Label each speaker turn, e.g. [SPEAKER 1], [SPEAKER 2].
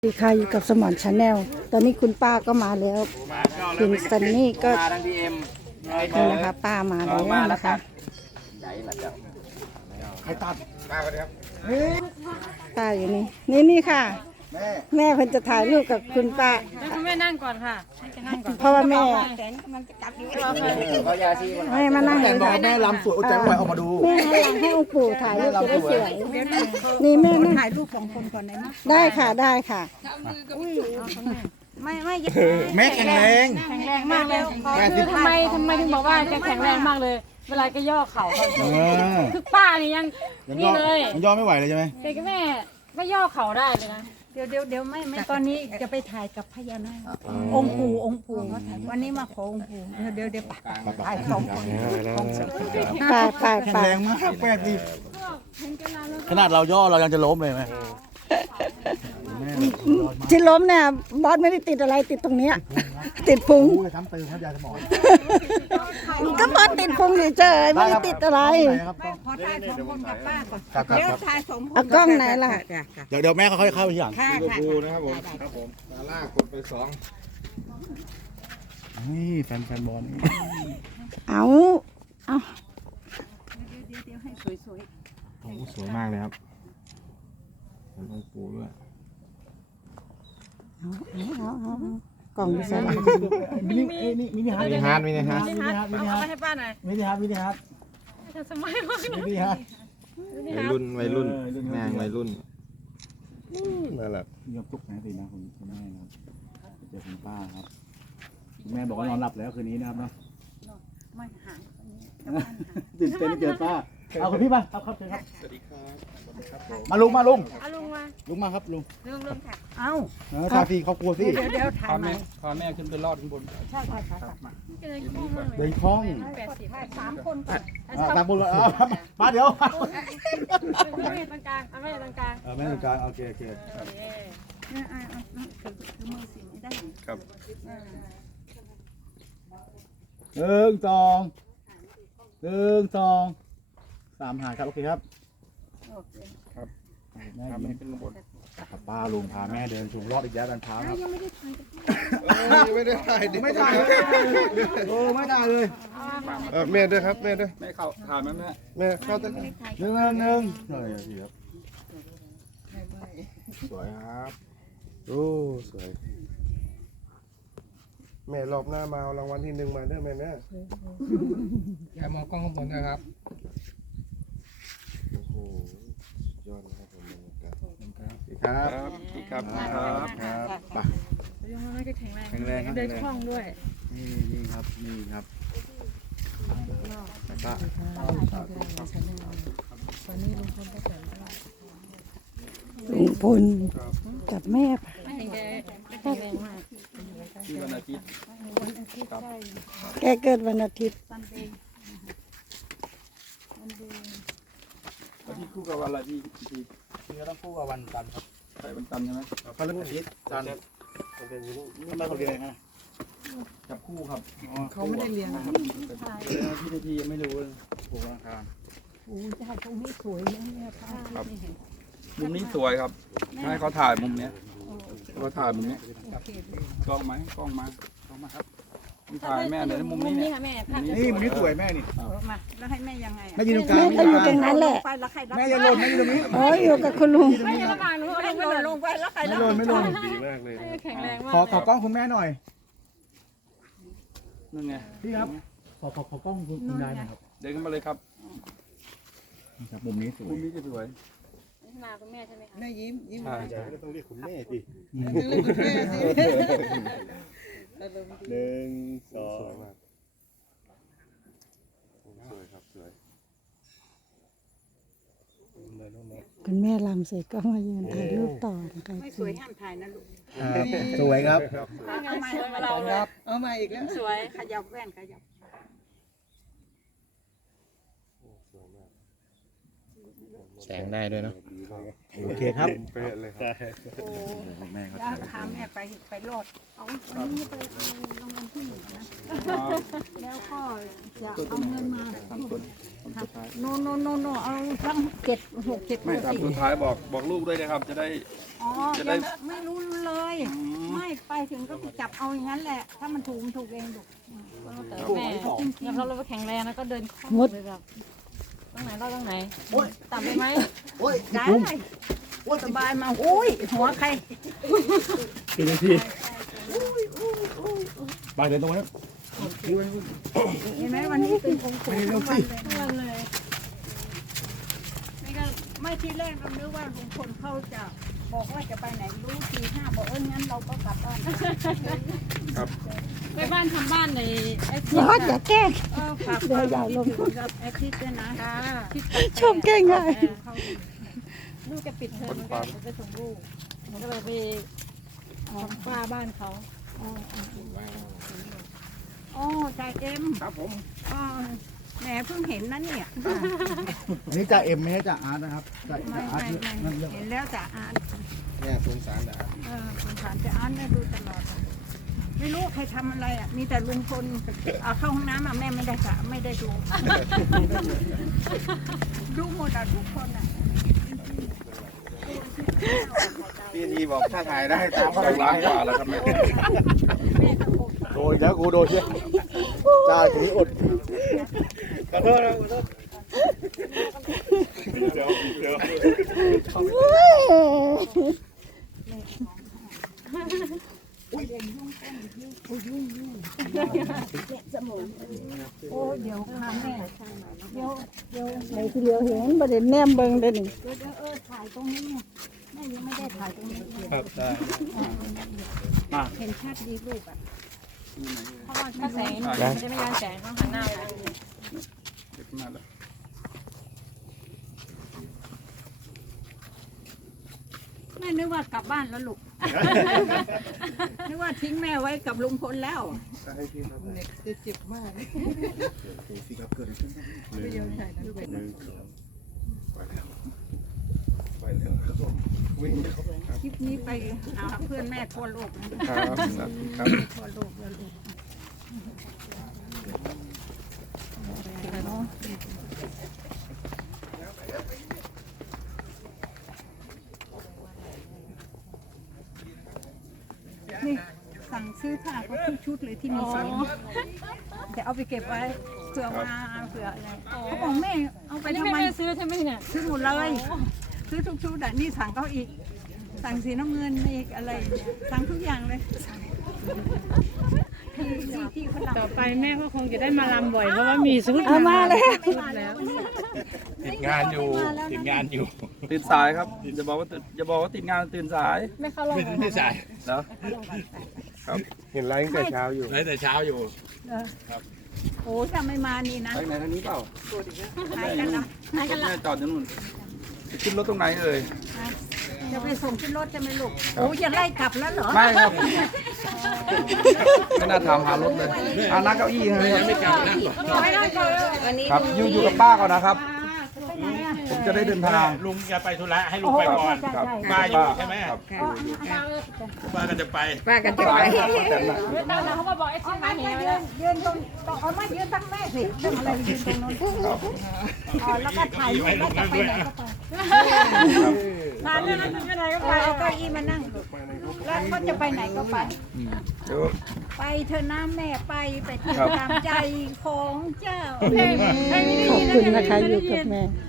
[SPEAKER 1] สวัสดีค่ะอยู่กับสมอนชาแนลตอนนี้คุณป้าก็มาแล้วคุณซันนี่ก็นี่นะคะป้ามาแล้วนะคะ
[SPEAKER 2] ใครตัดป้ากันครับ
[SPEAKER 1] ป้าอยู่นี่ค่ะแม่เพิ่นจะถ่ายรูปกับคุณป้า
[SPEAKER 3] แม่นั่งก่อนค่ะให้แกนั่งก่อน
[SPEAKER 1] เพราะว่าแม่
[SPEAKER 2] เขายาซี
[SPEAKER 1] แม่มานั่ง
[SPEAKER 2] แต่
[SPEAKER 1] เลย
[SPEAKER 2] บอก
[SPEAKER 1] ค่ะ
[SPEAKER 2] แม่ลำสวยอุจจาระไหวออกมาดู
[SPEAKER 1] แม่หันหลังให้องค์ปู่ถ่ายรูปจะได้สวยนี่แม่นั่ง
[SPEAKER 3] ถ่ายรูปของคนก่อนได้ไหม
[SPEAKER 1] ได้ค่ะได้ค่ะ
[SPEAKER 3] ไม่
[SPEAKER 2] แม่แข็งแรง
[SPEAKER 3] แข็งแรงมากเลยคือทำไมถึงบอกว่าแกแข็งแรงมากเลย เวลาแกย่อเข่าเขาคือป้านี่ยังนี่เลย
[SPEAKER 2] มันย่อไม่ไหวเลยใช่ไหม
[SPEAKER 3] แต่ก็แม่ไม่ย่อเข่าได้เลยนะ
[SPEAKER 4] เดี๋ยวไม่ตอนนี้จะไปถ่ายกับพญานาคองค์ปู่วันนี้มาขอองค์ปู่เดี๋ยวถ่ายสองคน
[SPEAKER 1] ป้า
[SPEAKER 2] แข็งแรงมาก80ขนาดเราย่อเรายังจะล้มเลยไหม
[SPEAKER 1] ที่ล้มเนี่ยบอสไม่ได้ติดอะไรติดตรงเนี้ยติดพุง
[SPEAKER 2] ทำเติมครับยาสมอง
[SPEAKER 1] ก็บอสติดพุงเฉยๆไม่ได้ติดอะไร
[SPEAKER 4] ขอถ่ายสองคนกับป้าก่อน
[SPEAKER 2] ครับ
[SPEAKER 4] เดี๋ยวถ่ายสองคน
[SPEAKER 1] เอากล้องไหนล่ะ
[SPEAKER 2] เดี๋ยวแม่เขาค่อยเข้าไปทีหลัง
[SPEAKER 4] ค่ะ
[SPEAKER 5] ดูนะครับผมครับผมมาล่ากดไปสอง
[SPEAKER 2] นี่แฟนบอล
[SPEAKER 1] เอา
[SPEAKER 5] โอ้สวยมากเลยครับผมต้องปูด้วย
[SPEAKER 1] กล่องดิฉัน
[SPEAKER 2] มินิฮาร์ด
[SPEAKER 5] มินิฮาร์ด
[SPEAKER 3] เอาไปให้ป้าหน่อย
[SPEAKER 2] มินิฮาร์ด
[SPEAKER 3] สมัยมาก
[SPEAKER 2] มินิฮาร์ด
[SPEAKER 5] วัยรุ่นแม่งวัยรุ่นนั่นแหละ
[SPEAKER 2] ยกทุกนะสินะคุณแม่นะครับเจอคุณป้าครับแม่บอกว่านอนหลับแล้วคืนนี้นะครับเนาะ
[SPEAKER 4] ไม่หาย
[SPEAKER 2] ตื่นเต้นเจอป้าเอาคุณพี่มาครับเชิญครับ
[SPEAKER 5] สวัสดีครับ
[SPEAKER 2] มาลุง
[SPEAKER 3] เอาลุงมา
[SPEAKER 2] ลุงมาครับลุง
[SPEAKER 3] ลุงค่ะ
[SPEAKER 4] เอ้า
[SPEAKER 2] ทาสีครอบครัวสิ
[SPEAKER 4] เดี๋ยวถ่ายใหม่
[SPEAKER 5] พาแม่ขึ้นไปรอดข้างบน
[SPEAKER 4] ใช่ค่ะถ่าย
[SPEAKER 3] เจอขี้มากเลย
[SPEAKER 2] เดินคล่อง
[SPEAKER 4] ถ่ายสามคนก่อน
[SPEAKER 2] ตามบุญเลยมาเดี๋ยว
[SPEAKER 3] ไม่ตรงกลางไม่ตรงกลาง
[SPEAKER 2] แม่ตรงกลางโอเค
[SPEAKER 4] คือมือสีไม่ได้
[SPEAKER 5] ครับ
[SPEAKER 2] 3 หาครับโอเคครับ
[SPEAKER 5] ครับ
[SPEAKER 2] แม่
[SPEAKER 5] พาแม่ขึ้นข้างบน
[SPEAKER 2] ป้าลุงพาแม่เดินชมรอดอีกแล้วกันเช้าครับ
[SPEAKER 5] ไม่ได้ถ่ายดิ
[SPEAKER 2] ไม่ได้ไม่ได้เลย
[SPEAKER 5] แม่ด้วยครับแม่ด้วย
[SPEAKER 6] แม่เข้าถ่ายไหมแม่
[SPEAKER 5] แม่เข้าตั้ง
[SPEAKER 2] หนึ่งครับ
[SPEAKER 5] สวยครับโอ้สวยแม่รอบหน้ามาเอารางวัลที่1มาเด้อแม่นะอย่ามองกล้องข้างบนนะครับโอ้โหยอดนะครับผมบรรยากาศ
[SPEAKER 2] ครับ
[SPEAKER 6] อีกครับ
[SPEAKER 2] ครับไป
[SPEAKER 3] ลุงมันก็แข็งแรง
[SPEAKER 2] แข็งแรงครับ
[SPEAKER 3] เดินคล่องด้วย
[SPEAKER 2] นี่ครับแล้วก็
[SPEAKER 1] ลุงพลกับแม่
[SPEAKER 3] แข็งแรงมาก
[SPEAKER 6] ที่วันอาทิตย์
[SPEAKER 1] แกเกิดวันอาทิตย์
[SPEAKER 6] อาทิตย์คู่กับวันอะไรที่
[SPEAKER 2] นี่ก็ต้องคู่กับวันจันทร์ครับ
[SPEAKER 6] ใส่วันจันทร์ใช่ไหม
[SPEAKER 2] พฤหัสจันทร์นี่มาเขาเรียนไง
[SPEAKER 6] จับคู่ครับ
[SPEAKER 4] เขาไม่ได้เลี้ยง
[SPEAKER 6] ที่นาทียังไม่รู้เลย
[SPEAKER 2] ถูกราคา
[SPEAKER 4] โอ้จะให้ตรงนี้สวยนะเนี่ยป้า
[SPEAKER 6] มุมนี้สวยครับให้เขาถ่ายมุมเนี้ยเขาถ่ายมุมเนี้ยกล้องไหมกล้องมาครับผมถ่ายแม่เลยมุมนี้เนี่ย
[SPEAKER 3] ค่ะแม่
[SPEAKER 2] นี่มันนี่สวยแม่นี่
[SPEAKER 4] มาแล้วให้แม่ยังไง
[SPEAKER 2] แม่ยืนตรงกลาง
[SPEAKER 1] แม่ก็อยู่ตรงนั้นแหละ
[SPEAKER 4] ไปแล้วใครรับ
[SPEAKER 2] แม่อย่าหล่นแม่ยืนตรงนี้
[SPEAKER 1] โอ้ยอยู่กับคุณลุง
[SPEAKER 3] ไม่ลำบากหนูเอาลงไป
[SPEAKER 4] ไม่
[SPEAKER 3] เลย
[SPEAKER 4] ลงไปแล้วใคร
[SPEAKER 2] ไม่
[SPEAKER 4] รับ
[SPEAKER 2] หล่นไม่หล่น
[SPEAKER 5] ดีมากเลย
[SPEAKER 3] แข็งแรงมาก
[SPEAKER 2] ขอกล้องคุณแม่หน่อย
[SPEAKER 6] นั่นไง
[SPEAKER 2] พี่ครับขอกล้องคุณยายหน่อยครับ
[SPEAKER 6] เดินขึ้นมาเลยครับ
[SPEAKER 2] ครับมุมนี้สว
[SPEAKER 6] มุ
[SPEAKER 2] ย
[SPEAKER 6] มนี้จะสวย
[SPEAKER 3] นาคุณแม่ใช่ไหมคะ
[SPEAKER 4] แม่ยิ้ม
[SPEAKER 6] ใช่
[SPEAKER 5] ต้องเรียกคุณแม่ดิ
[SPEAKER 2] หนึ่งสอ
[SPEAKER 5] สวย
[SPEAKER 2] ง
[SPEAKER 5] มากสวยครับสวย
[SPEAKER 1] คุณแม่ลำเสร็จก็มายืนถ่ายรูปต่อนะคะ
[SPEAKER 4] ไม่สวยห้ามถ่ายนะลูก
[SPEAKER 2] สวยครับ
[SPEAKER 4] เอามา
[SPEAKER 3] เราเลย
[SPEAKER 4] เอามาอีกแล้ว
[SPEAKER 3] สวย
[SPEAKER 4] ขยับแว่นขยับ
[SPEAKER 5] แสงได้ด้วยเนาะ
[SPEAKER 2] โอเคครับ
[SPEAKER 5] เป๊ะเลยครับ
[SPEAKER 2] แม่ก็
[SPEAKER 4] ย่าพาแม่ไปรอดเอาวันนี้ไปเอารางวัลที่1นะแล้วก็จะเอาเงินมาโนเอาทั้ง7 6 7
[SPEAKER 6] ไม่ครับสุดท้ายบอกลูกด้วยนะครับจะได้
[SPEAKER 4] อ๋อ
[SPEAKER 6] จะได้
[SPEAKER 4] ไม่รู้นะไม่ไปถึงก็ไปจับเอาอย่างนั้นแหละ ถ้ามันถูกมันถูกเองลูก
[SPEAKER 3] แต่แม่ยังเขาเลยว่าแข็งแรงแล้วก็เดินคล่องเลยแบบตรงไหนรอดตรงไหนต่ำไปไหม
[SPEAKER 4] ได้สบายมาอุ้ยหัวใคร
[SPEAKER 2] กี่นาทีไปเดินตรงนั้น
[SPEAKER 4] เห็นไหมวันนี้เป็นองค์ปู่ทั้งวันเลย
[SPEAKER 3] นี่ก็
[SPEAKER 4] ไม่ที่แรกเรานึกว่าลุงพลเขาจะบอกว่าจะไปไหนรู้ทีห้าบอกงั้นเราก็กลับบ้าน
[SPEAKER 3] ไปบ้านทำบ้านในไอ้
[SPEAKER 1] รอดอย่าแกล้ง
[SPEAKER 4] ฝากความคิดถึงกับแอคทิสด้วยนะ
[SPEAKER 1] ชอบแกล้งง่าย
[SPEAKER 3] ลูกจะปิดเทอมมันก็ไปส่งลูกมันก็เลยไปป้าบ้านเขา
[SPEAKER 4] โอ้ใจเอ็มครับผมแหมเพิ่งเห็นนั่นเนี่ย
[SPEAKER 2] อันนี้จ่าเอ็มไม่ใช่จ่าอาร์ตนะครับจ่า
[SPEAKER 4] ไม่
[SPEAKER 2] อาร์ตนั่นเรื่อง
[SPEAKER 4] เห็นแล้วจะอ่าน
[SPEAKER 5] เนี่ยสงสารดา
[SPEAKER 4] สงสารจะอ่านได้ดูตลอด ไม่รู้ใครทำอะไรอ่ะ มีแต่ลุงพลเข้าห้องน้ำอ่ะแม่ไม่ได้ค่ะไม่ได้ดู ดูหมดอ่ะทุกคนอ่ะ
[SPEAKER 5] พี่ทีบอกถ้าถ่ายได้ตามเข้า
[SPEAKER 6] ส
[SPEAKER 5] ไป
[SPEAKER 6] องล้านกว่าแล้วครับแม่
[SPEAKER 2] โดนแล้วกูโดนเชี่ยจ่าทีนี้อด
[SPEAKER 5] ขอโทษนะขอโทษเดี๋ยว
[SPEAKER 4] โอ้เดี๋ยวค่ะแม่เดี๋ยว
[SPEAKER 1] ในที่เดียวเห็นประเด็นแนมเบิงเด้อนี่
[SPEAKER 4] ถ่ายตรงนี้เนี่ยแม่ยังไม่ได้ถ่ายตรงนี้เลย
[SPEAKER 5] ครับได้
[SPEAKER 4] เห็นชัดดีลูกอ่ะ
[SPEAKER 3] เพราะว่าถ้าแสงมันจะไม่ย้อนแสงต้องหันหน้าไป
[SPEAKER 6] เด็กมาแล้ว
[SPEAKER 4] แม่นึกว่ากลับบ้านแล้วลูก นึกว่าทิ้งแม่ไว้กับลุงพลแล้ว คลิปนี้ไปหาเพื่อนแม่ทั่วโลกนะครับ
[SPEAKER 6] ครับ
[SPEAKER 4] ทั่วโลกเลยลูกนี่สั่งซื้อผ้าเขาทุกชุดเลยที่มีสีจะเอาไปเก็บไว้เผื่อมาเผื่ออะไรเขาบอกแม่เอาไป
[SPEAKER 3] อันนี้
[SPEAKER 4] ทำ
[SPEAKER 3] ไม่
[SPEAKER 4] ไม
[SPEAKER 3] ได้ซื้อใช่ไหมเนี่ย
[SPEAKER 4] ซื้อหมดเลยซื้อทุกชุดอ่ะนี่สั่งเขาอีก สั่งสีน้ำเงินอีกอะไรเนี่ยสั่งทุกอย่างเลยที่เขา
[SPEAKER 3] ต่อไปแม่ก็คงจะได้มาลำบ่อยเพราะว่ามีชุด
[SPEAKER 1] เอามาแล้ว
[SPEAKER 5] ติดงานอยู่ติดงานอยู่
[SPEAKER 6] ตื่นสายครับจะบอกว่าติดงานตื่นสาย
[SPEAKER 3] ไม่เข้าลง
[SPEAKER 5] ไม่ใช่
[SPEAKER 6] เนาะ
[SPEAKER 5] เห็นไลฟ์ตั้งแต่เช้าอยู่ไลฟ์แต่เช้าอยู่
[SPEAKER 4] โอ้ถ้าไม่มานี่นะ
[SPEAKER 6] ไปไหนทางนี้เปล่า
[SPEAKER 4] หายกันนะ
[SPEAKER 6] แม่จอดอยู่นู่นจะขึ้นรถตรงไหนเอ่ย
[SPEAKER 4] จะไปส่งขึ้นรถจะไหม่ลูกโอ้จะไล่กลับแล้วเหรอ
[SPEAKER 6] ไม่ครับ ไม่น่าถามหารถเลยนั่งเก้าอี้ครับ
[SPEAKER 5] ไม่กลับนะ
[SPEAKER 6] ครับอยู่กับป้าก่อนนะครับ ผมจะได้เดินทาง
[SPEAKER 5] ลุงจะไปธุระให้ลุงไปก่อน
[SPEAKER 6] ครับ
[SPEAKER 5] ป้าอยู่ใช่ไหม
[SPEAKER 6] ครับ
[SPEAKER 5] ป้าก็จะไป
[SPEAKER 6] สายครับแต่ละ
[SPEAKER 3] ไม่ต้องนะเขามาบอกไอ้ชิ้น
[SPEAKER 4] ไม่
[SPEAKER 3] นี้
[SPEAKER 4] ไม่
[SPEAKER 3] เล
[SPEAKER 4] ยื
[SPEAKER 3] ย
[SPEAKER 4] นตรงเอาไม่ยืนตั้งแม่สิเรื่องอะไรยืนตรงนู้นแล้วก็ถ่ายรูปแล้วจะไปไหนก็ไป
[SPEAKER 3] ทานเรื่องนั้นไม่ได้ก็ไป
[SPEAKER 4] เอาเก้าอี้มานั่งแล้วก็จะไปไหนก็ไป
[SPEAKER 6] เดี๋ยว
[SPEAKER 4] ไปเธอน้ำแม่ไปเที่ยวตามใจของเจ้า
[SPEAKER 3] เพลงนี้
[SPEAKER 1] ขอบคุณนะคะอยู่กับแม่